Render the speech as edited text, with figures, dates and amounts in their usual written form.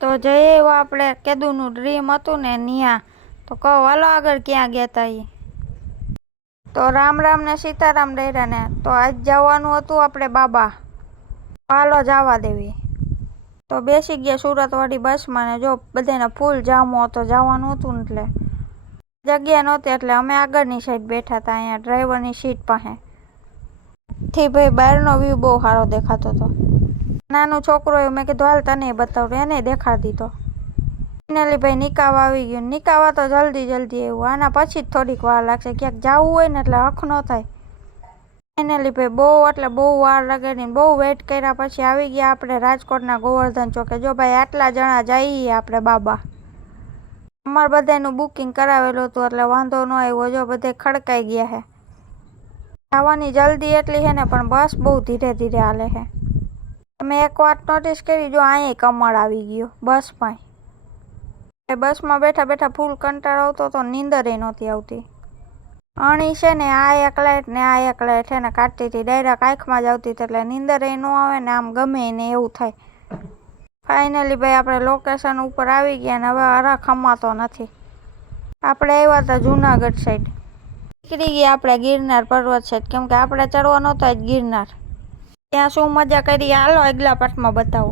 તો જઈએ એવો આપણે કેદુનું ડ્રીમ હતું ને ન્યા. તો કહો હાલો આગળ ક્યાં ગયા તા એ. તો રામ રામ ને સીતારામ ડેરા ને. તો આજ જવાનું હતું આપણે બાબા. હાલો જવા દેવી. તો બેસી ગયા સુરતવાળી બસમાં ને જો બધાને ફૂલ જામો હતો, જવાનું હતું ને એટલે જગ્યા નહોતી એટલે અમે આગળની સાઈડ બેઠા હતા, અહીંયા ડ્રાઈવરની સીટ પાસે. થી ભાઈ બહારનો વ્યૂ બહુ સારો દેખાતો હતો. નાનું છોકરો એવું મેં કીધું હાલ તને બતાવું, એને દેખાડી દીધો. ફાઇનલી ભાઈ નિકાવા આવી ગયું. નિકાવા તો જલ્દી એવું, આના પછી જ થોડીક વાર લાગશે. ક્યાંક જવું હોય ને એટલે હક ન થાય. ફાઇનલી ભાઈ બહુ વાર લગાડીને બહુ વેઇટ કર્યા પછી આવી ગયા આપણે રાજકોટના ગોવર્ધન ચોકે. જો ભાઈ આટલા જણા જઈએ આપણે બાબા. અમારે બધાનું બુકિંગ કરાવેલું હતું એટલે વાંધો ન આવ્યો. જો બધે ખડકાઈ ગયા છે. જવાની જલ્દી એટલી છે ને પણ બસ બહુ ધીરે હાલે છે. મેં એક વાત નોટિસ કરી, જો અહીંયા કમળ આવી ગયો બસમાં. બસમાં બેઠા ફૂલ કંટાળો આવતો તો, નીંદર નહોતી આવતી. અણી છે ને આ એક લાઈટ ને આ એક લાઈટ છે ને કાઢતી હતી, ડાયરેક્ટ આંખમાં જ આવતી હતી એટલે નીંદર ન આવે ને આમ ગમે ને એવું થાય. ફાઇનલી ભાઈ આપણે લોકેશન ઉપર આવી ગયા ને હવે હરા ખમાતો નથી. આપણે આવ્યા હતા જુનાગઢ સાઈડ. નીકળી ગયા આપણે ગિરનાર પર્વત સાઈડ, કેમ કે આપણે ચડવા નહોતા જ ગિરનાર. ત્યાં શું મજા કરી હાલો આગલા પાઠમાં બતાવું.